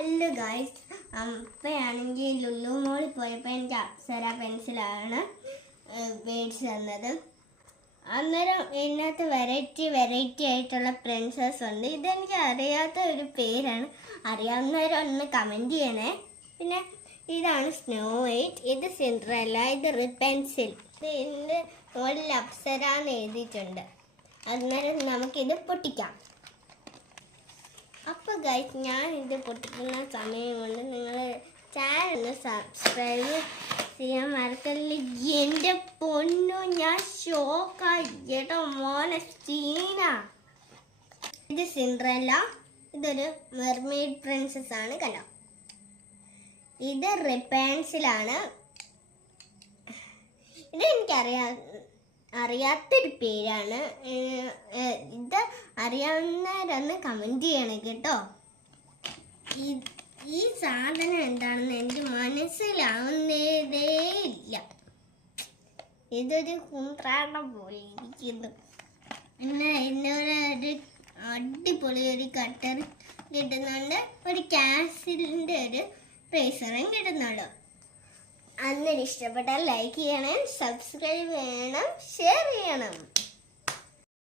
Hello guys, അപ്പോഴാണെങ്കിൽ Lulu മോളിൽ പോയപ്പോൾ എനിക്ക് അപ്സര പെൻസിലാണ് മേടിച്ച് തന്നത്. അന്നേരം ഇതിനകത്ത് വെറൈറ്റി ആയിട്ടുള്ള പെൻസിൽസ് ഉണ്ട്. ഇതെനിക്ക് അറിയാത്ത ഒരു പേരാണ്. അറിയാവുന്നവരൊന്ന് കമൻറ്റ് ചെയ്യണേ. പിന്നെ ഇതാണ് സ്നോ വൈറ്റ്, ഇത് സിൻഡ്രല്ല, ഇത് റിബ് പെൻസിൽ. ഇതിൻ്റെ മുകളിൽ അപ്സര എന്ന് എഴുതിയിട്ടുണ്ട്. അന്നേരം നമുക്കിത് പൊട്ടിക്കാം. അപ്പോൾ ഗൈസ്, ഞാൻ ഇത് പൊട്ടിക്കുന്ന സമയം കൊണ്ട് നിങ്ങൾ ചാനൽ സബ്സ്ക്രൈബ് ചെയ്യാൻ മറക്കല്ലേ. എൻ്റെ പൊന്നു, ഞാൻ ഷോക്കായി കേട്ടോ മോനെ സീന. ഇത് സിൻഡ്രല്ല, ഇതൊരു മെർമെയ്ഡ് പ്രിൻസസ് ആണ്. കണ്ടോ, ഇത് റിബ് പെൻസിലാണ്. ഇത് അറിയാത്തൊരു പേരാണ്. ഇത് അറിയാവുന്നവരൊന്ന് കമൻറ്റ് ചെയ്യണം കേട്ടോ. ഈ സാധനം എന്താണെന്ന് എനിക്ക് മനസ്സിലാവുന്നതേ ഇല്ല. ഇതൊരു കുന്ത്രാണ്ടം പോലെ ഇരിക്കുന്നു. പിന്നെ ഇന്നൊരു അടിപൊളി ഒരു കട്ടർ കിട്ടുന്നുണ്ട്, ഒരു കാസിലിൻ്റെ ഒരു റേസറും കിട്ടുന്നുണ്ട്. അന്നേരം ഇഷ്ടപ്പെട്ടാൽ ലൈക്ക് ചെയ്യണം, സബ്സ്ക്രൈബ് ചെയ്യണം, ഷെയർ ചെയ്യണം.